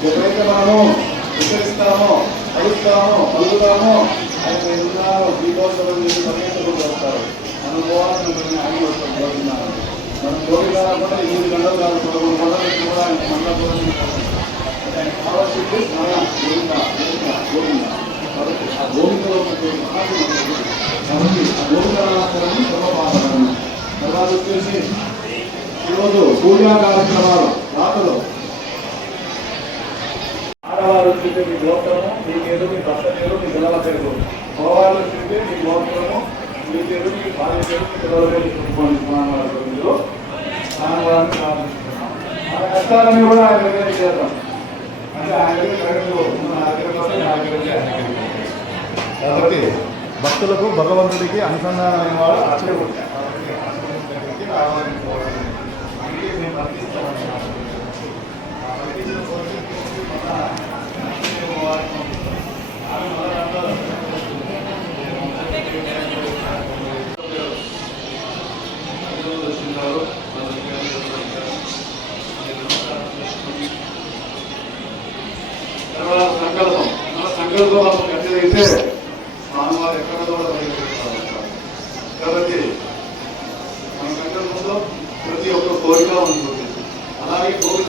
ఎప్పుడైతే మనము విచరిస్తామో అడుగుతామో అడుగుతామో ఆయన ఎదురున్నారు దీపోత్సవం చేసి పర్యంతలు వస్తారు. మనం పోవాల్సిన ఆయన కోరుతున్నాను మనం కోరిక కూడా ఎనిమిది గంటలు కాదు పదకొండు గంటలు కూడా ఆయన మండలం ఆయన కావాల్సింది మన గోవింద గోవింద గోవింద కాబట్టి ఆ గోవిందలో ఉన్నటువంటి మహాత్మ కాబట్టి ఆ తర్వాత వచ్చేసి ఈరోజు పూజా కార్యక్రమాలు రాతలు ఆడవారు మీ గోత్రము మీ పేరు మీ భర్త పేరు మీ పిల్లల పేరు. మగవాళ్ళు వచ్చింటే మీ గోత్రము మీ పేరు మీ భార్య పేరు మీ పిల్లల పేరు చెప్పుకోండి. స్నానాలు మానవాళ్ళని ప్రార్థిస్తున్నాం. మన కష్టాలన్నీ కూడా ఆయన దగ్గర చేద్దాం అంటే ఆయన దగ్గర కాబట్టి భక్తులకు భగవంతుడికి అనుసంధానమైన వాడు అక్కడే సంకల్పం. మన సంకల్పం మనం గట్టిదైతే స్వామివారు ఎక్కడ కూడా కాబట్టి మన సంకల్పంలో ప్రతి ఒక్క కోరిక ఉంటుంది. అలాగే కోరిక